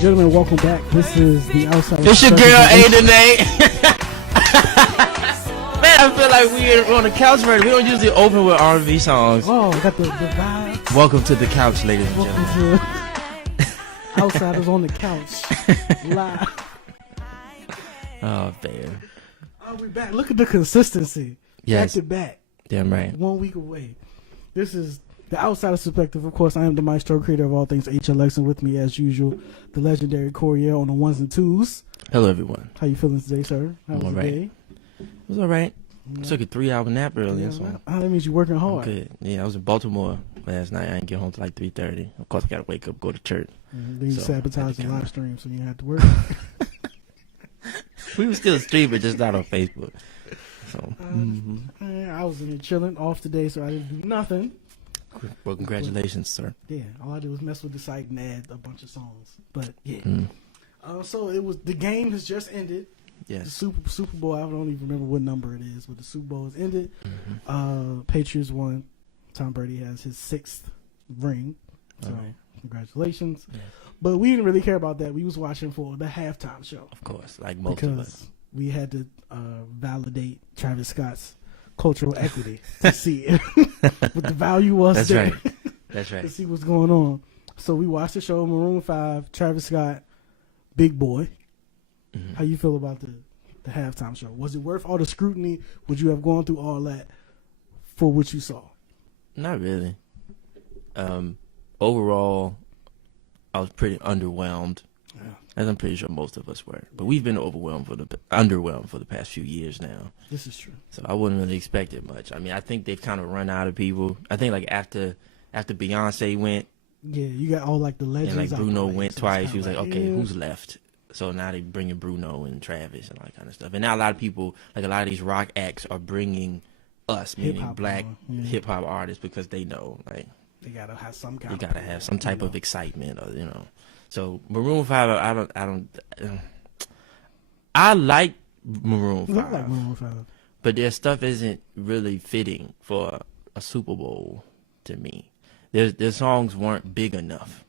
and gentlemen, welcome back. This is the Outside. It's your girl A. Man, I feel like we're on the couch right. We don't usually open with R&B songs. Oh, got the vibe. Welcome to the couch, ladies and Welcome gentlemen. to Outsiders on the Couch live. Oh man. Oh, we back. Look at the consistency. Yes. Back to back. Damn right. 1 week away. This is the Outsider Perspective. Of course, I am the maestro, creator of all things HLX, and with me, as usual, the legendary Coriel on the ones and twos. Hello, everyone. How you feeling today, sir? How was all the right. day? It was all right. I took a 3-hour nap earlier. Yeah, So that means you're working hard. good. Yeah, I was in Baltimore last night. I didn't get home till like 3:30. Of course, I gotta wake up, go to church. Then you So, sabotage the live stream, so you didn't have to work. We were still streaming, just not on Facebook. So, I was in here chilling off today, so I didn't do nothing. well, congratulations, sir. Yeah, all I did was mess with the site and add a bunch of songs. But yeah, Mm. so it was the game has just ended. The Yes. Super Bowl. I don't even remember what number it is, but the Super Bowl has ended. Mm-hmm. Patriots won. Tom Brady has his 6th ring. So All right. congratulations. Yeah. But we didn't really care about that. We was watching for the halftime show Of course, like most of us. because we had to validate Travis Scott's cultural equity to see what the value was. That's there. right. That's To right. see what's going on. So we watched the show, Maroon 5, Travis Scott, Big Boy. Mhm. How you feel about the halftime show? Was it worth all the scrutiny? Would you have gone through all that for what you saw? Not really. Overall, I was pretty underwhelmed, Yeah. as I'm pretty sure most of us were. But we've been underwhelmed for the past few years now. This is true. So I wouldn't really expect it much. I mean, I think they've kind of run out of people. I think like after Beyonce went Yeah, you got all like the legends. and like out Bruno the way, went so it's twice, kinda he was like, okay, yeah. who's left? So now they bringing Bruno and Travis and all that kind of stuff. And now a lot of people, like a lot of these rock acts, are bringing us, meaning Hip-hop black on, yeah. hip hop artists, because they know like They gotta have some kind. you of gotta have some type of you excitement, or So Maroon 5, I like Maroon know. 5, I like Maroon 5. but their stuff isn't really fitting for a Super Bowl to me. Their songs weren't big enough.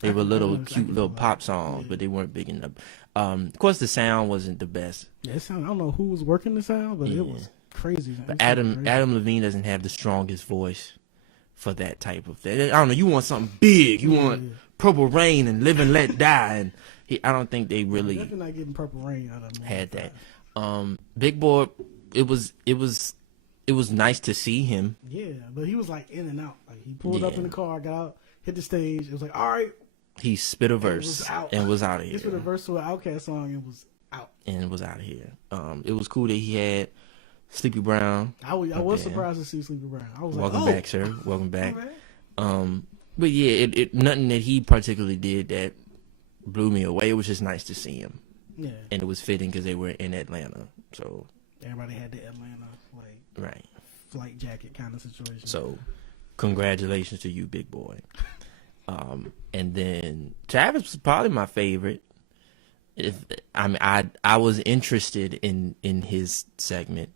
They were little cute little pop songs, but they weren't big enough. Of course, the sound wasn't the best. Yeah, it sound, I don't know who was working the sound, but Yeah. it was crazy. Man. But It sounded crazy. Adam Levine doesn't have the strongest voice for that type of thing. I don't know. You want something big. You want Purple Rain and Live and Let Die, and I don't think they really Definitely not getting Purple Rain out of Maroon had 5. that. Big Boy, it was nice to see him. Yeah, but he was like in and out. Like he pulled up Yeah. in the car, got out, hit the stage. It was like, all right, He spit a was verse out. and was out of he here. spit a verse to an Outkast song and was out. And was out of here. It was cool that he had Sleepy Brown. I was Okay. surprised to see Sleepy Brown. I was Welcome like, back, sir. Welcome back. all right. But yeah, it nothing that he particularly did that blew me away. It was just nice to see him, Yeah, and it was fitting because they were in Atlanta. So everybody had the Atlanta like right. flight jacket kind of situation. So congratulations to you, Big Boy. And then Travis was probably my favorite. I was interested in his segment.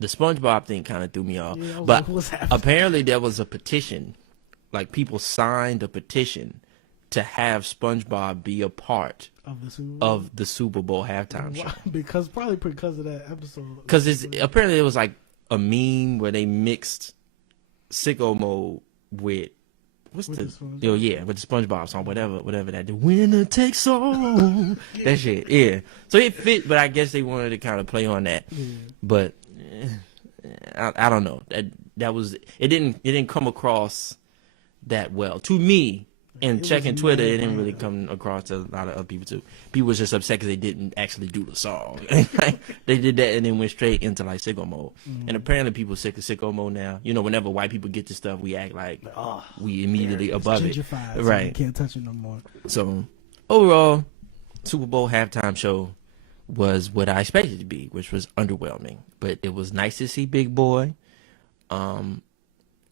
The SpongeBob thing kind of threw me off, Yeah, I was but like, what's happening? apparently there was a petition. Like people signed a petition to have SpongeBob be a part of the Super Bowl. of the Super Bowl halftime show. Because of that episode. Because apparently it was like a meme where they mixed Sicko Mode with With the SpongeBob. with the SpongeBob song, whatever that the winner takes all that shit. Yeah, so it fit, but I guess they wanted to kind of play on that. Yeah. But I don't know. That was it. Didn't come across that well to me. And It checking was Twitter, mad it didn't really bad. come across to a lot of other people too. People was just upset because they didn't actually do the song. They did that and then went straight into like sicko mode. And apparently people sick of sicko mode now. You know, whenever white people get to stuff, we act like Oh, we immediately it's above it. gentrified, so Right. you can't touch it no more. So overall, Super Bowl halftime show was what I expected it to be, which was underwhelming. But it was nice to see Big Boy.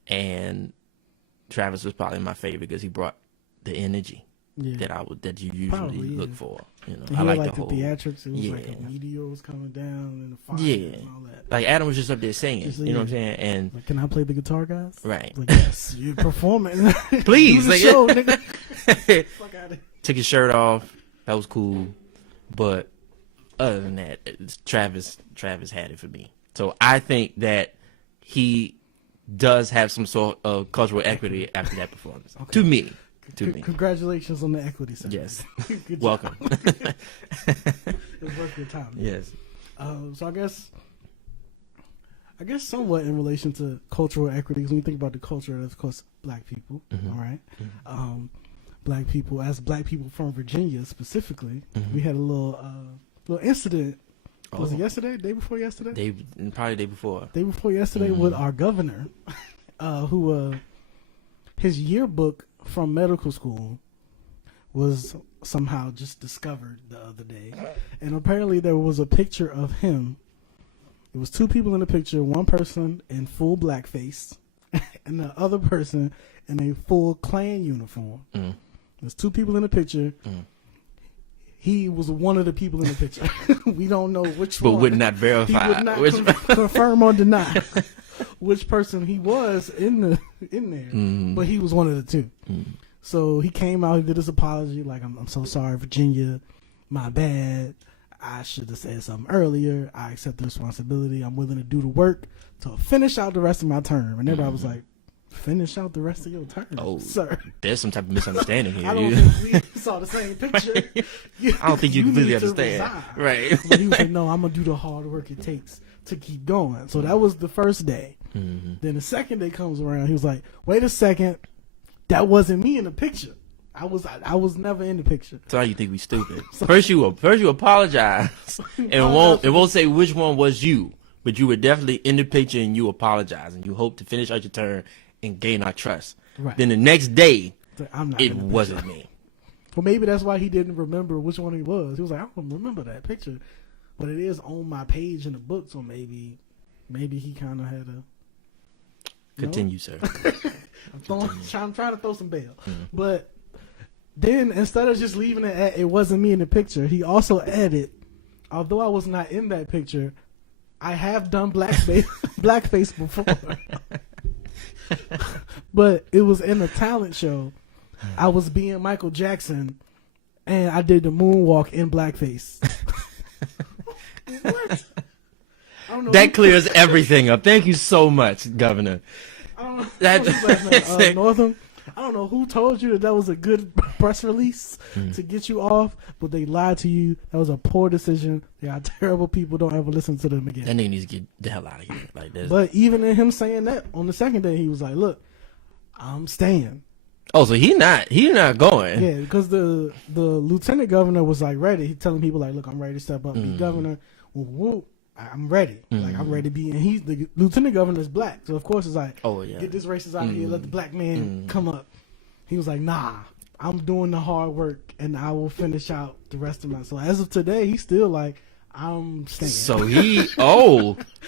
And Travis was probably my favorite because he brought the energy Yeah. that you usually Probably, yeah. look for. You know, And I he like had, the whole theatrics. It was like yeah. a meteor was coming down and the fire Yeah. and all that. Like Adam was just up there singing. Just, You know what I'm yeah. saying? And Like, can I play the guitar, guys? right, Like, yes, you're performing. please, Do the like, show, nigga. Fuck out of here. took his shirt off, That was cool. But other than that, Travis had it for me. So I think that he does have some sort of cultural equity after that performance. Okay. To me. Congratulations on the equity, sir. Yes. Good Welcome. It's worth your time. Yes. So I guess somewhat in relation to cultural equity, because when you think about the culture, of course, black people, all right? Black people, as black people from Virginia specifically, we had a little incident. Was it yesterday? Day before yesterday? Probably day before. Day before yesterday with our governor, who his yearbook from medical school was somehow just discovered the other day, and apparently there was a picture of him. It was two people in the picture, one person in full blackface and the other person in a full Klan uniform. There's two people in the picture. He was one of the people in the picture. We don't know which one. But would not verify. He would not confirm or deny which person he was in there. But he was one of the two. So he came out, he did his apology, like, I'm so sorry, Virginia, my bad. I should have said something earlier. I accept the responsibility. I'm willing to do the work to finish out the rest of my term. And everybody was like, finish out the rest of your term, sir. There's some type of misunderstanding here. I don't think we saw the same picture. I don't think you completely understand. Right. So he was like, no, I'm going to do the hard work it takes to keep going. So that was the first day. Then the second day comes around. He was like, wait a second. That wasn't me in the picture. I was never in the picture. So how you think we stupid? First you apologize, and it won't say which one was you, but you were definitely in the picture and you apologize and you hope to finish out your turn and gain our trust. Right. Then the next day, I'm it wasn't me. Well, maybe that's why he didn't remember which one he was. He was like, I don't remember that picture, but it is on my page in the book, so maybe he kind of had a. Continue, sir. I'm trying to throw some bail, but. Then, instead of just leaving it at, it wasn't me in the picture, he also added, although I was not in that picture, I have done blackface before. But it was in a talent show. I was being Michael Jackson, and I did the moonwalk in blackface. What? I don't know. That clears everything up. Thank you so much, Governor. I don't know. Northam. I don't know who told you that was a good press release to get you off, but they lied to you. That was a poor decision. They are terrible people. Don't ever listen to them again. That nigga needs to get the hell out of here. Like this. But even in him saying that, on the second day, he was like, look, I'm staying. Oh, so he not going. Yeah, because the lieutenant governor was like ready. He telling people like, look, I'm ready to step up and be governor. Woo, I'm ready. Like, I'm ready to be. And he's the lieutenant governor is black, so of course it's like, get this racist out of here. Let the black man come up. He was like, nah, I'm doing the hard work, and I will finish out the rest of my. So as of today, he's still like, I'm staying. So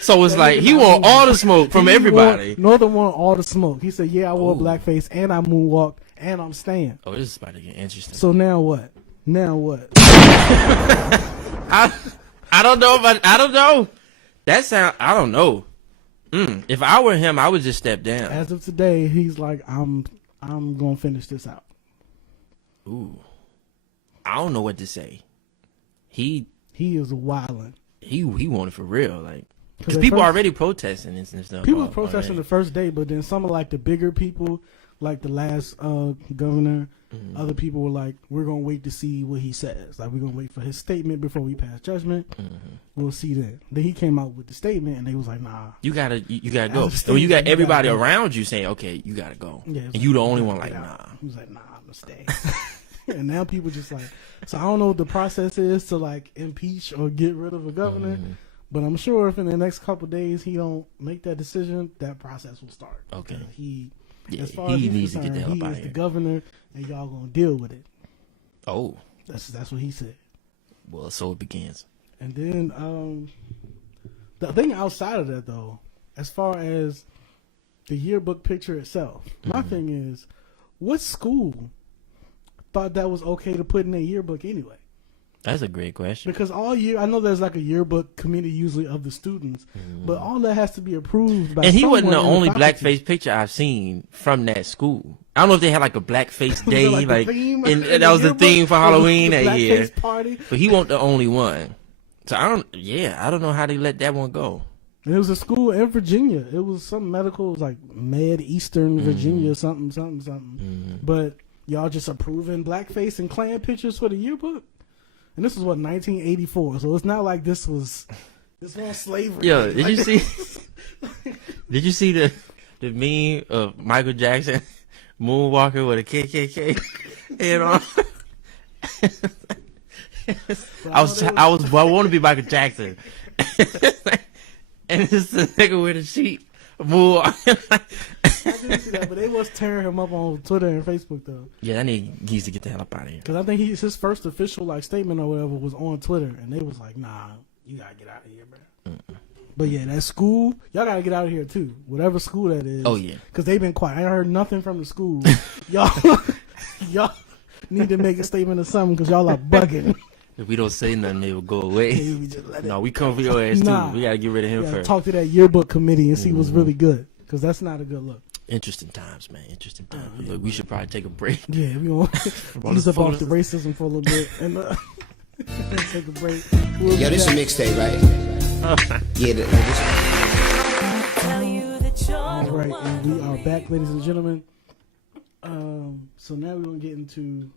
so it's like he want all the smoke from everybody. Northern want all the smoke. He said, yeah, I wore blackface, and I moonwalked, and I'm staying. Oh, this is about to get interesting. So now what? I don't know, but I don't know. I don't know. If I were him, I would just step down. As of today, he's like, I'm gonna finish this out. Ooh, I don't know what to say. He is wilding. He wanted for real, like, because people are already protesting and stuff. People were protesting the first day, but then some of like the bigger people, like the last governor, other people were like, we're gonna wait to see what he says. Like, we're gonna wait for his statement before we pass judgment. We'll see then. Then he came out with the statement, and they was like, nah, you gotta go. So you got everybody around you saying, okay, you gotta go, and like, you the only one like, nah. He was like, nah, I'm gonna stay. And now people just like, so I don't know what the process is to like impeach or get rid of a governor, but I'm sure if in the next couple of days he don't make that decision, that process will start. Okay. As far as he's needs concerned, to get the hell he out is of the here. governor, and y'all gonna deal with it. Oh, that's what he said. Well, so it begins. And then the thing outside of that, though, as far as the yearbook picture itself, my thing is, what school thought that was okay to put in their yearbook anyway? That's a great question. Because all year, I know there's like a yearbook committee usually of the students, but all that has to be approved by. And he wasn't the someone in only faculty. blackface picture I've seen from that school. I don't know if they had like a blackface Was day, it like, the theme and in that was the yearbook? theme for Halloween The that year. blackface party. But he wasn't the only one. So I don't know how they let that one go. And it was a school in Virginia. It was some medical, it was like Med Eastern Virginia, something. But y'all just approving blackface and Klan pictures for the yearbook? And this was what, 1984. So it's not like this was slavery. Yo, did Like, you see? Did you see the meme of Michael Jackson moonwalking with a KKK head on? I want to be Michael Jackson, and it's the nigga with a sheet moonwalking. I didn't see that, but they was tearing him up on Twitter and Facebook though. Yeah, that nigga needs to get the hell up out of here. Because I think his first official like statement or whatever was on Twitter, and they was like, "Nah, you gotta get out of here, bro." But yeah, that school, y'all gotta get out of here too. Whatever school that is. Oh yeah, because they've been quiet. I ain't heard nothing from the school. y'all need to make a statement or something because y'all are bugging. if we don't say nothing, they will go away. Maybe we just let it. No, we come for your ass Nah. too. We gotta get rid of him Yeah, first. talk to that yearbook committee and see what's really good, because that's not a good look. Interesting times, man. Interesting times. yeah, Look, we should probably take a break. Yeah, we want all ease this up off the foolishness. racism for a little bit and take a break. Yo, this a mixtape, right? Yeah, this. All right, and we are back, ladies and gentlemen. So now we're gonna get into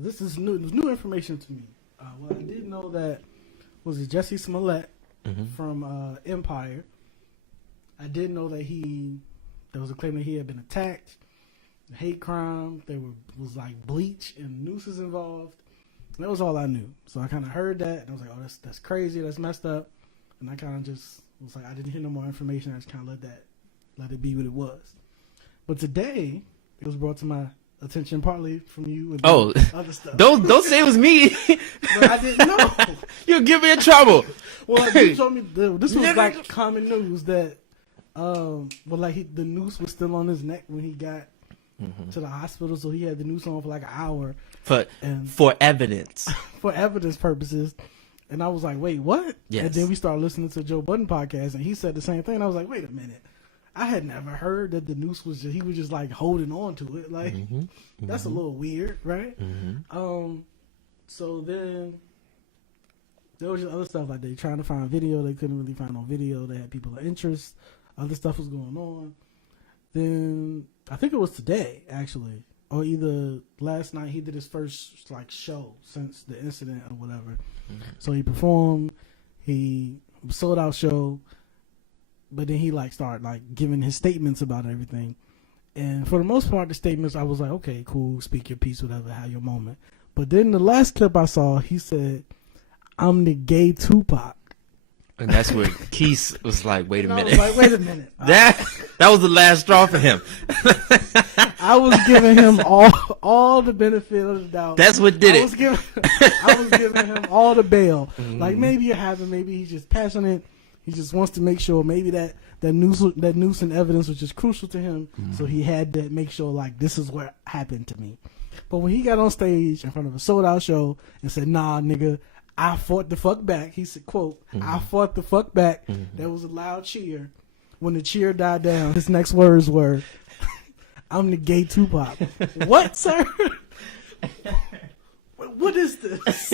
this is new information to me. Well, I did know that was it Jesse Smollett from Empire. I did know that there was a claim that he had been attacked, hate crime. There was like bleach and nooses involved. And that was all I knew. So I kind of heard that and I was like, oh, that's crazy, that's messed up. And I kind of just was like, I didn't hear no more information. I just kind of let it be what it was. But today it was brought to my attention partly from you and other stuff. Don't say it was me. But I didn't know. You'll get me in trouble. Well, you told me this was like common news that, the noose was still on his neck when he got to the hospital, so he had the noose on for like an hour For evidence. for evidence purposes. And I was like, wait, what? Yes. And then we started listening to Joe Budden podcast, and he said the same thing. And I was like, wait a minute. I had never heard that the noose he was just like holding on to it. Like, that's a little weird, right? So then there was just other stuff, like they trying to find video. They couldn't really find no video. They had people of interest. Other stuff was going on. Then I think it was today, actually, or either last night, he did his first like show since the incident or whatever. So he performed, he sold out show, but then he like started like giving his statements about everything. And for the most part, the statements, I was like, okay, cool, speak your piece, whatever, have your moment. But then the last clip I saw, he said, "I'm the gay Tupac." And that's where Keith was like, wait a And I minute. was like, wait a minute. That was the last straw for him. I was giving him all the benefit of the doubt. That's what did I it. was giving him all the bail. Like maybe it happened, maybe he's just passionate. He just wants to make sure maybe that noose and evidence was just crucial to him. So he had to make sure like this is what happened to me. But when he got on stage in front of a sold out show and said, "Nah, nigga, I fought the fuck back," he said, quote, "I fought the fuck back." There was a loud cheer. When the cheer died down, his next words were, "I'm the gay Tupac." What, sir? What is this?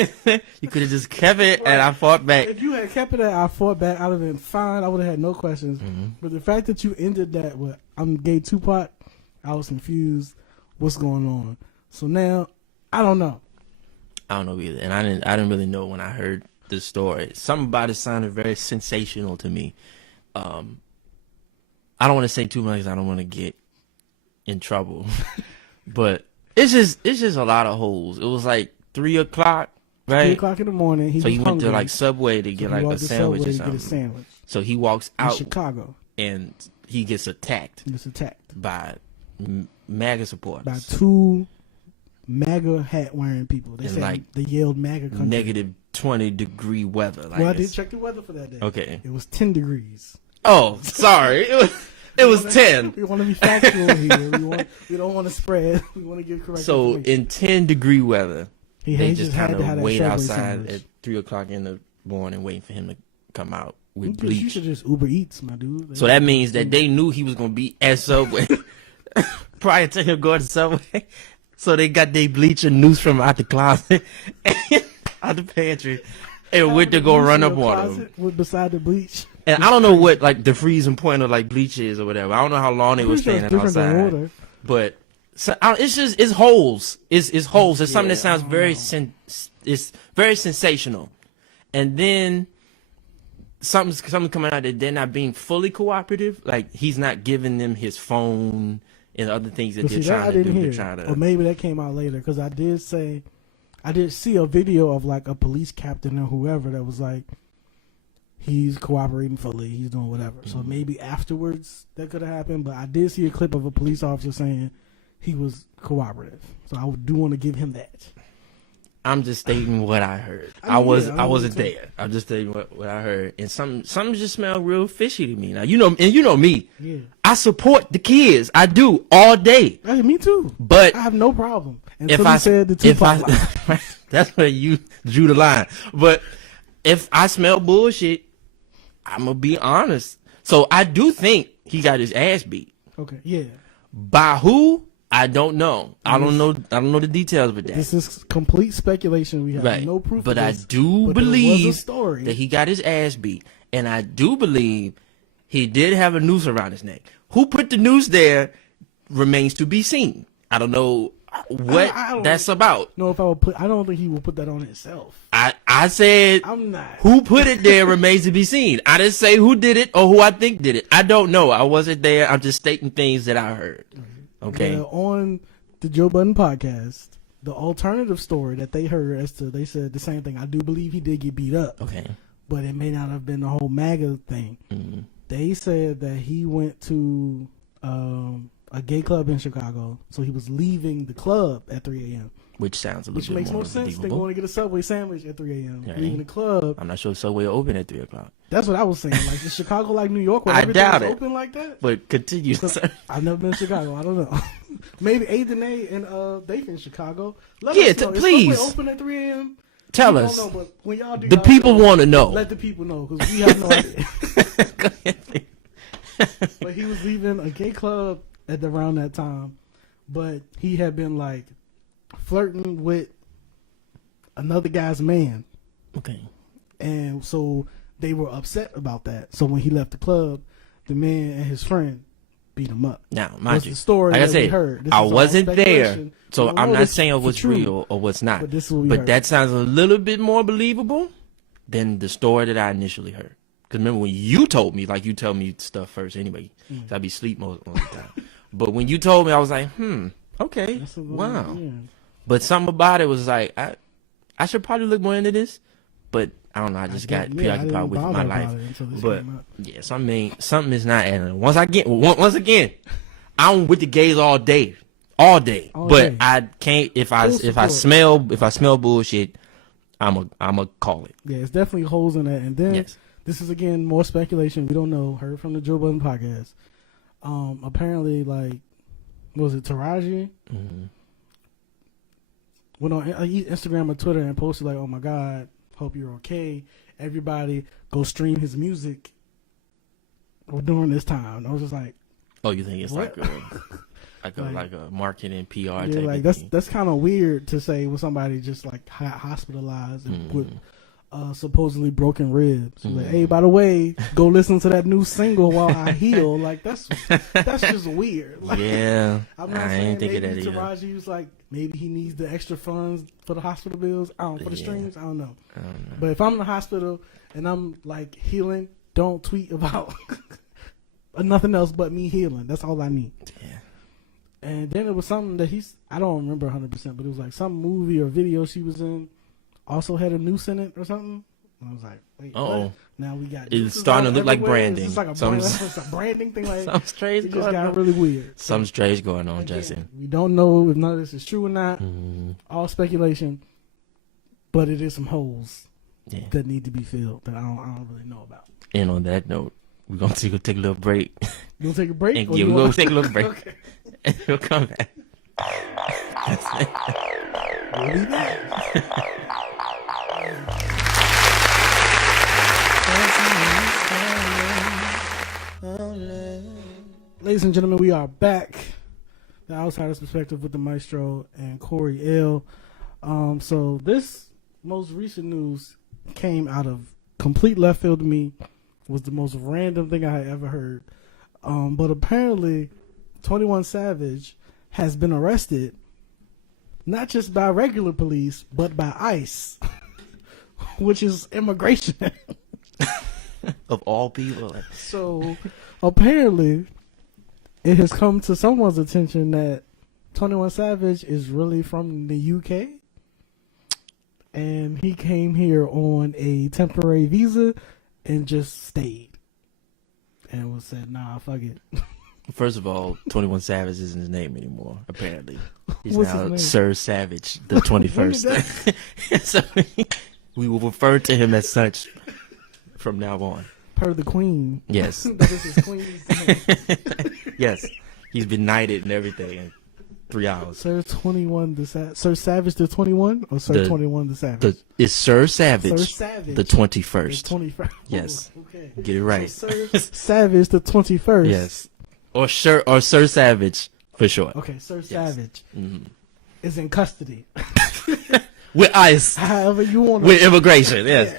You could have just kept it and I fought back. If you had kept it at "I fought back," I would have been fine. I would have had no questions. But the fact that you ended that with "I'm gay Tupac," I was confused. What's going on? So now, I don't know. I don't know either. And I didn't really know when I heard the story. Something about it sounded very sensational to me. I don't want to say too much because I don't want to get in trouble. But it's just a lot of holes. It was like 3 o'clock, right? 3 o'clock in the morning. So he went hungry. to like Subway to get like a sandwich or To get a something. sandwich So he walks in out Chicago. and he gets attacked He gets attacked by MAGA supporters. by 2 MAGA hat wearing people. They And, said like, they yelled MAGA country. Negative 20-degree weather. Like Well, I did it's- check the weather for that day. Okay. It was 10 degrees. Oh, sorry. It was 10. We want to be factual here. We don't want to spread. We want to give correct So information. in 10-degree weather, They just just had kind to have of that wait Subway outside sandwich. at 3:00 in the morning, waiting for him to come out with You bleach. should just Uber Eats, my dude. So that means that they knew he was gonna be at Subway prior to him going to Subway. So they got their bleach and noose from out the closet, out the pantry, and went to go run up on him. With beside the bleach. And I don't know what like the freezing point of like bleach is or whatever. I don't know how long they were Pretty sure standing it's different than outside, water. but it's holes. It's holes. It's something that sounds it's very sensational, and then something's coming out that they're not being fully cooperative. Like he's not giving them his phone and other things that But they're see, that I trying to didn't do. hear. They're trying to. Or maybe that came out later because I did see a video of like a police captain or whoever that was like, he's cooperating fully, he's doing whatever. So maybe afterwards that could have happened. But I did see a clip of a police officer saying he was cooperative. So I do want to give him that. I'm just stating what I heard. I I mean, I wasn't too. there. I'm just stating what I heard, and some just smell real fishy to me. Now you know me. Yeah. I support the kids. I do all day. Hey, me too. But I have no problem. if Until he said the Tupac line. that's where you drew the line. But if I smell bullshit, I'm gonna be honest. So I do think he got his ass beat. Okay, yeah. By who? I don't know. I don't know the details with that. This is complete speculation. We have Right. no proof But of I this, do but there was a believe story. that he got his ass beat. And I do believe he did have a noose around his neck. Who put the noose there remains to be seen. I don't know what I don't that's about. No, I don't think he will put that on himself. I said I'm not. who put it there remains to be seen. I didn't say who did it or who I think did it. I don't know. I wasn't there. I'm just stating things that I heard. Okay. On the Joe Budden podcast, the alternative story that they heard they said the same thing. I do believe he did get beat up. Okay. But it may not have been the whole MAGA thing. Mm-hmm. They said that he went to a gay club in Chicago, so he was leaving the club at 3 a.m. Which sounds a little Which bit makes more more sense than believable. going to get a Subway sandwich at 3 a.m. Right. Leaving the club. I'm not sure Subway will open at 3:00. That's what I was saying. Like, is Chicago like New York where I everything's doubt it. open like that? But continue, sir. I've never been to Chicago. I don't know. Maybe Aiden and Dave in Chicago. Let Yeah, us know. please. Is Subway open at 3 a.m.? Tell We us. don't know, but when y'all do, The y'all people know. want to know. Let the people know because we have no idea. Go ahead. But he was leaving a gay club at around that time, but he had been like flirting with another guy's man, Okay. and so they were upset about that. So when he left the club, the man and his friend beat him up. Now, mind That's you, the story like I that we said, heard. This I is all wasn't there, speculation. so We don't I'm know not this saying for what's true, real or what's not. But this is what we heard. that sounds a little bit more believable than the story that I initially heard. Because remember when you told me, like you tell me stuff first anyway, 'cause I be asleep most of the time. But when you told me, I was like, okay, That's a little- wow. yeah. But something about it was like, I should probably look more into this. But I don't know, I just got I preoccupied didn't with bother my about life. it until this But came up. yeah, something is not adding up. Once again, I'm with the gays all day. All But day. I can't if I Full smell bullshit, I'm a call it. Yeah, it's definitely holes in that. And then Yes. this is again more speculation. We don't know. Heard from the Joe Budden podcast. Apparently, like, was it Taraji? Mm-hmm. Went on Instagram or Twitter and posted like, "Oh my God, hope you're okay. Everybody go stream his music during this time." And I was just like, Oh, you think it's What? like a marketing PR yeah, type like of thing? that's kind of weird to say when somebody just like hospitalized and Mm-hmm. with supposedly broken ribs. Like, hey, by the way, go listen to that new single while I heal. Like that's just weird. Like, Yeah, I'm not I saying ain't think of maybe that either. Taraji was like maybe he needs the extra funds for the hospital bills. For the Yeah. streams. I don't know. I don't know. But if I'm in the hospital and I'm like healing, don't tweet about nothing else but me healing. That's all I need. Yeah. And then it was something that I don't remember 100%, but it was like some movie or video she was in also had a noose in it or something. And I was like, wait, Uh-oh. what? Now we got It's nooses starting to all look like everywhere? branding. Is this like a, Some- it's a branding thing? Like, Something strange it just going got on. really weird. Something strange going on, Again, Justin. we don't know if none of this is true or not. Mm, All speculation. But it is some holes yeah. that need to be filled that I don't really know about. And on that note, we're gonna take a little break. You want to take a break? And or yeah, you we're gonna want- take a little break. Okay. And we'll come back. We'll be back. Ladies and gentlemen, we are back. The Outsider's Perspective with the Maestro and Corey L. So this most recent news came out of complete left field to me. Was the most random thing I had ever heard. But apparently 21 Savage has been arrested not just by regular police, but by ICE, which is immigration. Of all people. So apparently it has come to someone's attention that 21 Savage is really from the UK. And he came here on a temporary visa and just stayed. And was said, nah, fuck it. First of all, 21 Savage isn't his name anymore, apparently. He's What's his now name? Sir Savage, the 21st. So we will refer to him as such from now on. Per the Queen. Yes. That is his Queen's name. Yes. He's been knighted and everything in 3 hours. Sir 21 the Sir Savage the 21 or Sir 21 the Savage? It's Sir Savage, Sir Savage the 21st. the 21st. Yes. Ooh, okay. Get it right. So Sir Savage the 21st. Yes. Or Sir Savage for short. Okay, Sir Yes. Savage Mhm. is in custody. With ICE. However you want With to. immigration, yes.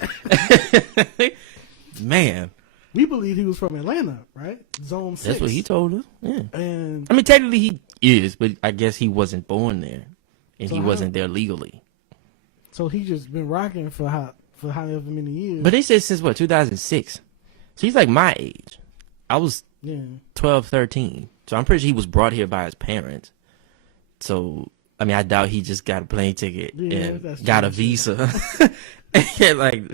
Man. We believe he was from Atlanta, right? Zone 6. That's what he told us. Yeah. And I mean, technically he is, but I guess he wasn't born there. And So he how- wasn't there legally. so he just been rocking for however many years. But they said since, what, 2006? So he's like my age. I was yeah. 12, 13. So I'm pretty sure he was brought here by his parents. So, I mean, I doubt he just got a plane ticket Yeah, and that's got true. a visa. And like,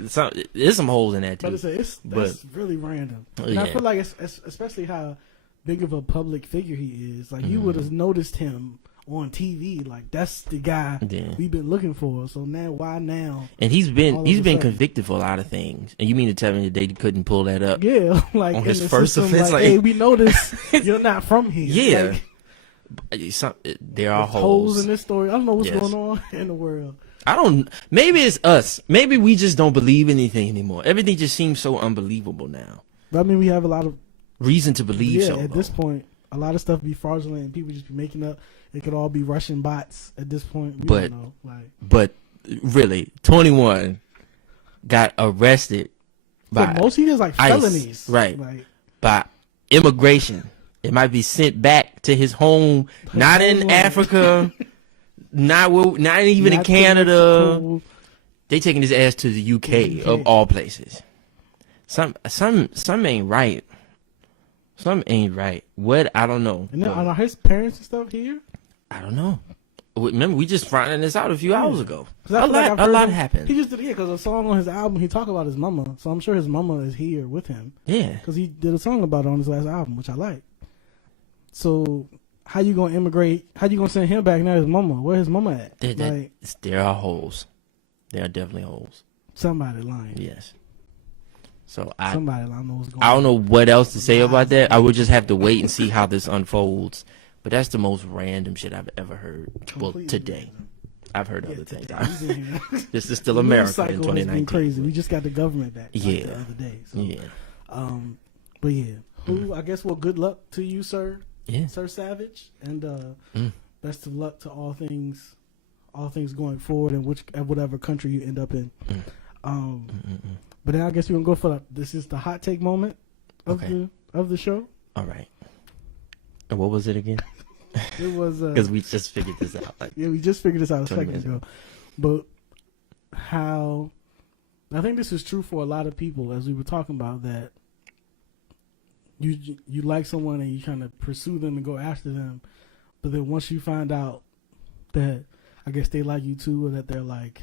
there's some holes in that But too. that's really random. And I Yeah. feel like it's especially how big of a public figure he is. Like you would have noticed him on TV. Like that's the guy Yeah. we've been looking for. So now, why now? And he's All been of a sudden. convicted for a lot of things. And you mean to tell me that they couldn't pull that up? Yeah, like On in his the first system, offense, like, like- hey, we noticed you're not from here. Yeah. Like, There are there's holes in holes. this story. I don't know what's Yes. going on in the world. I don't. Maybe it's us. Maybe we just don't believe anything anymore. Everything just seems so unbelievable now. But I mean, we have a lot of Reason to believe so. at though. this point. A lot of stuff be fraudulent and people just be making up. It could all be Russian bots at this point. We But- don't know. Like But really, 21 got arrested for by most, he has like ICE, felonies, right. Like by immigration. It might be sent back to his home, not in homeland. Africa, not even in not to Canada. Mexico. They taking his ass to the UK of all places. Some ain't right. Some ain't right. What? I don't know. And then But are his parents and stuff here? I don't know. Remember, we just finding this out a few hours ago. 'Cause I A feel like lot, I've a heard lot him- happened. He just did because a song on his album he talked about his mama, so I'm sure his mama is here with him Yeah. because he did a song about it on his last album, which I like. So how you gonna immigrate? How you gonna send him back now? His mama, where his mama at? Like There are holes. There are definitely holes. somebody lying. Yes. So I Somebody lying. I don't know what's going don't on. know what else to say about that. I would just have to wait and see how this unfolds. But that's the most random shit I've ever heard. Well, Completely today. random. I've heard Yeah, other today. things. He's in here. This is still The news America in cycle has been 2019. crazy. We just got the government back like, Yeah. the other day. So, Yeah. but yeah, who I guess well, good luck to you, sir, Yeah. Sir Savage, and Mm. best of luck to all things going forward in whatever country you end up in. Mm. But then I guess we're gonna go for this is the hot take moment of Okay. the show. All right. And what was it again? It was Because we just figured this out. Like, yeah, we just figured this out a 20 second minutes ago. But how I think this is true for a lot of people, as we were talking about, that you like someone and you trying to pursue them and go after them, but then once you find out that I guess they like you too, or that they're like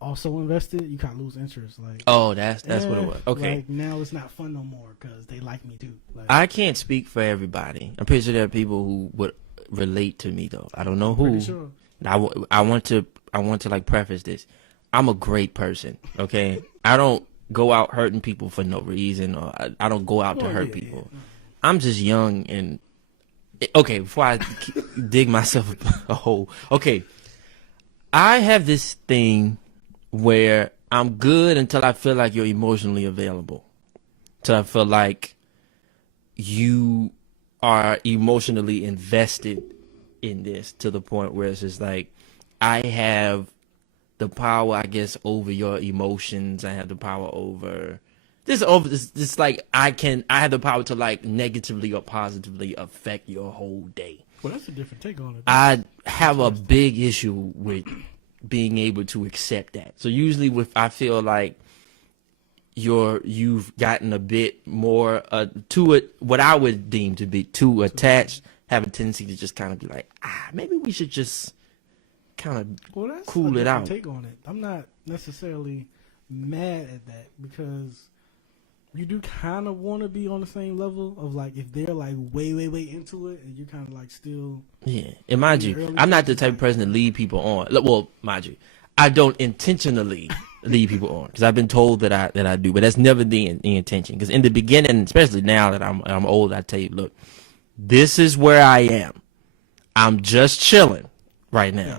also invested, you kind of lose interest. Like, oh, that's what it was. Okay. like, now it's not fun no more because they like me too. Like, I can't speak for everybody. I'm pretty sure there are people who would relate to me though. I don't know who. pretty sure. I want to like preface this. I'm a great person. Okay. I don't go out hurting people for no reason, or I don't go out to Well, hurt yeah, people. yeah. I'm just young and Okay, before I dig myself a hole. Okay, I have this thing where I'm good until I feel like you're emotionally available. Till I feel like you are emotionally invested in this to the point where it's just like I have the power, I guess, over your emotions. I have the power over this like I have the power to like negatively or positively affect your whole day. Well, that's a different take on it. I have a big issue with being able to accept that. So usually I feel like you've gotten a bit more to it, what I would deem to be too attached, have a tendency to just kind of be like, maybe we should just kind of cool it out. Take on it. I'm not necessarily mad at that because you do kind of want to be on the same level of like if they're like way into it and you kind of like still. Yeah, and mind you, I'm not the type of person to lead people on. Well, mind you, I don't intentionally lead people on because I've been told that I do, but that's never the intention. Because in the beginning, especially now that I'm old, I tell you, look, this is where I am. I'm just chilling right now. Yeah.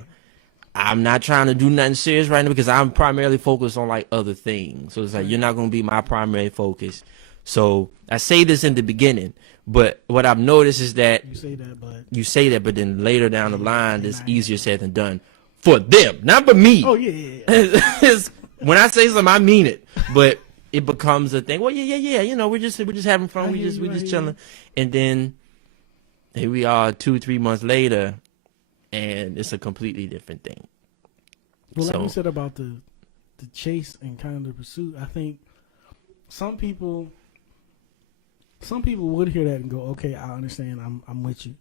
I'm not trying to do nothing serious right now because I'm primarily focused on like other things. So it's like you're not going to be my primary focus. So I say this in the beginning, but what I've noticed is that you say that, but then later down the line, it's easier said than done for them, not for me. Oh yeah. When I say something, I mean it, but it becomes a thing. Well, yeah. You know, we're just having fun. We just chilling, and then here we are 2-3 months later, and it's a completely different thing. Well, like you said about the chase and kind of the pursuit, I think some people would hear that and go, okay, I understand, I'm with you.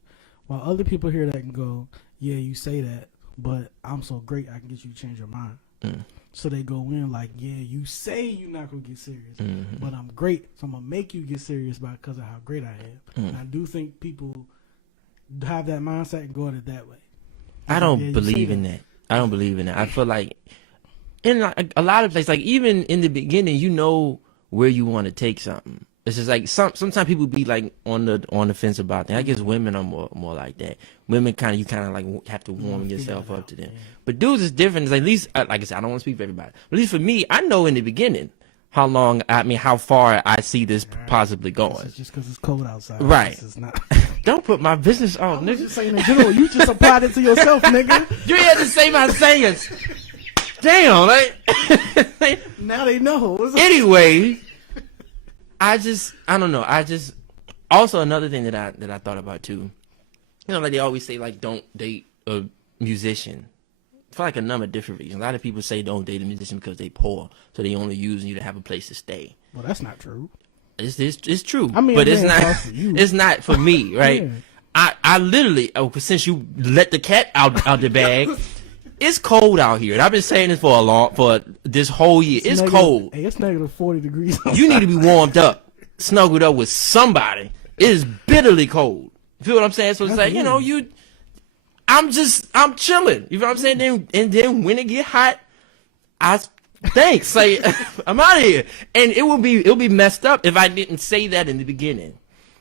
While other people hear that and go, yeah, you say that, but I'm so great, I can get you to change your mind. So they go in like, yeah, you say you're not going to get serious, but I'm great, so I'm going to make you get serious because of how great I am. And I do think people have that mindset and go at it that way. I don't believe in that. I don't believe in that. I feel like in like a lot of places, like even in the beginning, you know where you want to take something. It's just like sometimes people be like on the fence about things. I guess women are more like that. Women you kind of like have to warm yourself up to them. Yeah. But dudes is different. It's like, at least like I said, I don't want to speak for everybody. But at least for me, I know in the beginning how far I see this possibly going. It's just because it's cold outside. Right. It's not. Don't put my business on, nigga. Just saying in general. You just applied it to yourself, nigga. You had to say my sayings. Damn, like. Now they know. Anyway, I don't know. Also another thing that I thought about too. You know, like they always say, like, don't date a musician. For like a number of different reasons. A lot of people say don't date a musician because they poor, so they only using you to have a place to stay. Well, that's not true. It's true. I mean, but it's not. It's not for me, right? Yeah. I literally, since you let the cat out the bag, it's cold out here, and I've been saying this for this whole year. It's cold. Hey, it's negative 40 degrees. You need to be warmed up, snuggled up with somebody. It is bitterly cold. You feel what I'm saying? So it's like, you know, I'm chilling. You know what I'm saying? Then when it get hot, thanks. Like, I'm out of here. And it'll be messed up if I didn't say that in the beginning.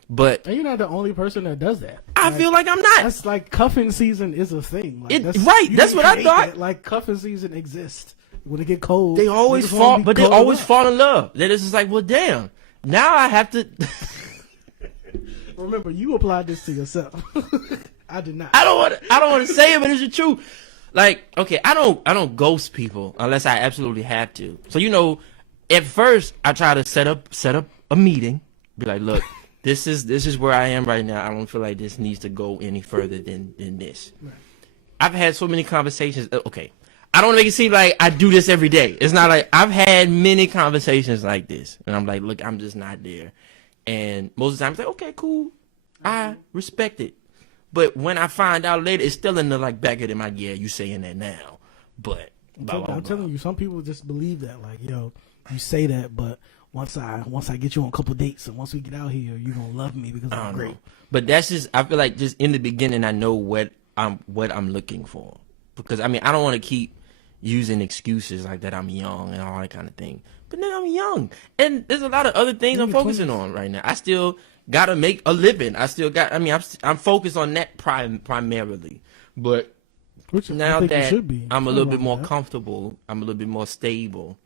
But and you're not the only person that does that. I feel like I'm not. That's like cuffing season is a thing. Like, that's what I thought. That. Like cuffing season exists. When it get cold, they always fall, but they always fall in love. Then it's just like, well, damn. Now I have to. Remember, you applied this to yourself. I did not. I don't want to say it, but it's the truth. Like, okay, I don't ghost people unless I absolutely have to. So, you know, at first I try to set up a meeting, be like, look, this is where I am right now. I don't feel like this needs to go any further than this. Right. I've had so many conversations. Okay, I don't make it seem like I do this every day. It's not like I've had many conversations like this, and I'm like, look, I'm just not there. And most of the time, it's like, okay, cool, I respect it. But when I find out later, it's still in the like back of the mind. Yeah, you saying that now, but I'm telling you, some people just believe that. Like, yo, you say that, but once I get you on a couple dates, and once we get out here, you're gonna love me because I'm great. But that's just, I feel like just in the beginning, I know what I'm looking for, because I mean, I don't want to keep using excuses like that I'm young and all that kind of thing. But then I'm young, and there's a lot of other things I'm focusing on right now. I still gotta make a living. I still got. I mean, I'm focused on that primarily, but Which now I think you that should be. I'm a Nothing little wrong bit more with that. comfortable, I'm a little bit more stable,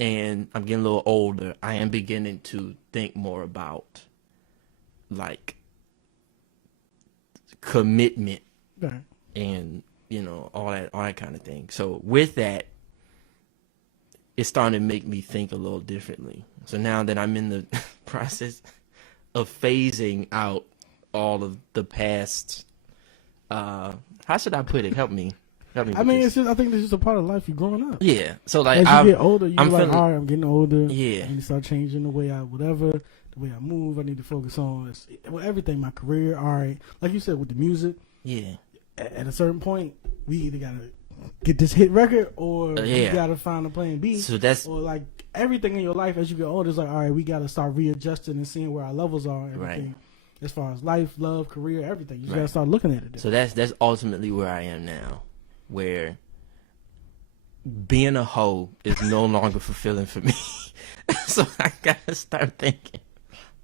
and I'm getting a little older, I am beginning to think more about like commitment Right. and all that kind of thing. So with that, it's starting to make me think a little differently. So now that I'm in the process of phasing out all of the past, how should I put it? Help me. I with mean, this. it's just. I think it's just a part of life. You're growing up. Yeah. So like As you I'm get older, you're I'm like, feeling- all right, I'm getting older. Yeah. I need to start changing the way I the way I move. I need to focus on everything, my career. All right, like you said with the music. Yeah. At a certain point, we either gotta get this hit record or we Yeah. gotta find a plan B. So that's or like everything in your life as you get older is like, all right, we gotta start readjusting and seeing where our levels are. Everything. Right. As far as life, love, career, everything, you just Right. gotta start looking at it. so that's ultimately where I am now, where being a hoe is no longer fulfilling for me. So I gotta start thinking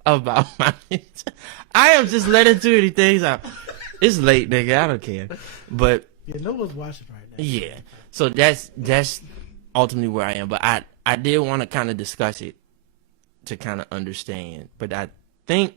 about my. I am just letting too many things out. It's late, nigga. I don't care. But Yeah, no one's watching right now. yeah, so that's ultimately where I am. But I did want to kind of discuss it to kind of understand. But I think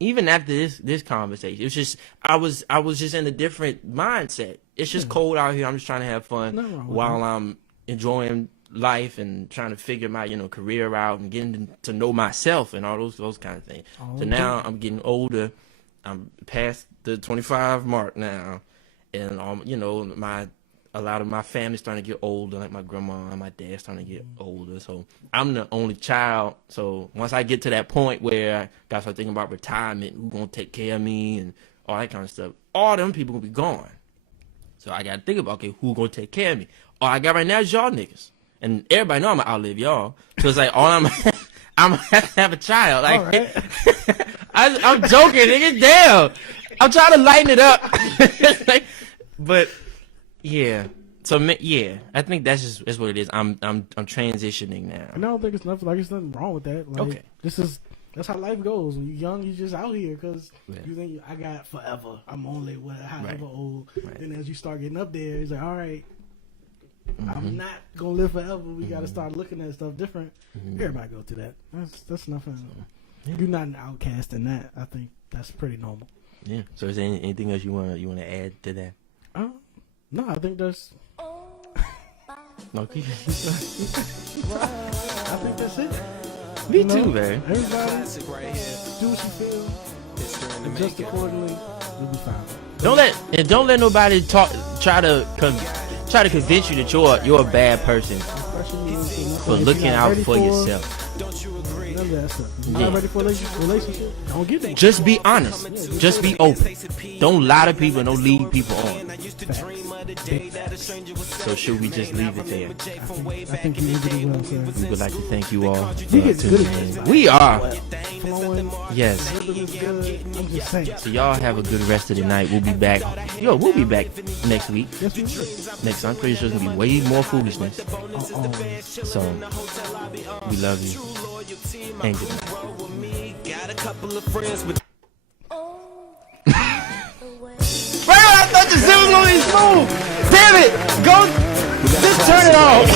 even after this conversation, it's just I was just in a different mindset. It's just cold out here. I'm just trying to have fun Nothing wrong with while that. I'm enjoying life and trying to figure my career out and getting to know myself and all those kind of things. Oh, So now I'm getting older. I'm past the 25 mark now, and a lot of my family's starting to get older. Like my grandma and my dad's starting to get older. So I'm the only child. So once I get to that point where I got to start thinking about retirement, who's gonna take care of me and all that kind of stuff, all them people gonna be gone. So I gotta think about, okay, who gonna take care of me? All I got right now is y'all niggas, and everybody know I'm gonna outlive y'all. So it's like all I'm gonna have to have a child. Like All right. I'm joking, nigga. Damn, I'm trying to lighten it up. But yeah, so yeah, I think that's what it is. I'm transitioning now. And I don't think it's nothing. Like, it's nothing wrong with that. Like, Okay. That's how life goes. When you're young, you're just out here because Yeah. you think I got forever. I'm only however Right. old. Right. Then as you start getting up there, it's like, all right, Mm-hmm. I'm not gonna live forever. We got to start looking at stuff different. Mm-hmm. Everybody go through that. That's nothing. You're not an outcast in that. I think that's pretty normal. Yeah. So is there anything else you wanna add to that? No, I think that's. Okay. I think that's it. Me You know, too, man. Everybody, do what you feel. Adjust accordingly. You'll be fine. Don't let nobody try to convince you that you're a bad person for looking out for yourself. None of that stuff. If you're Yeah. not ready for a relationship, don't get it. Just be honest. Just be open. Don't lie to people. Don't lead people on. So should we just leave it there? I think you did it well, sir. We would like to thank you all. You get for good tuning at in. this. We are. Flowing, Yes. rhythm is good. I'm just saying. So y'all have a good rest of the night. We'll be back. We'll be back next week. Yes, we will. Next, I'm pretty sure it's gonna be way more foolishness. Always. So we love you. And good night. Got a couple of friends with Bro, I thought the Zoom was gonna be smooth. Damn it! Go, just turn it off.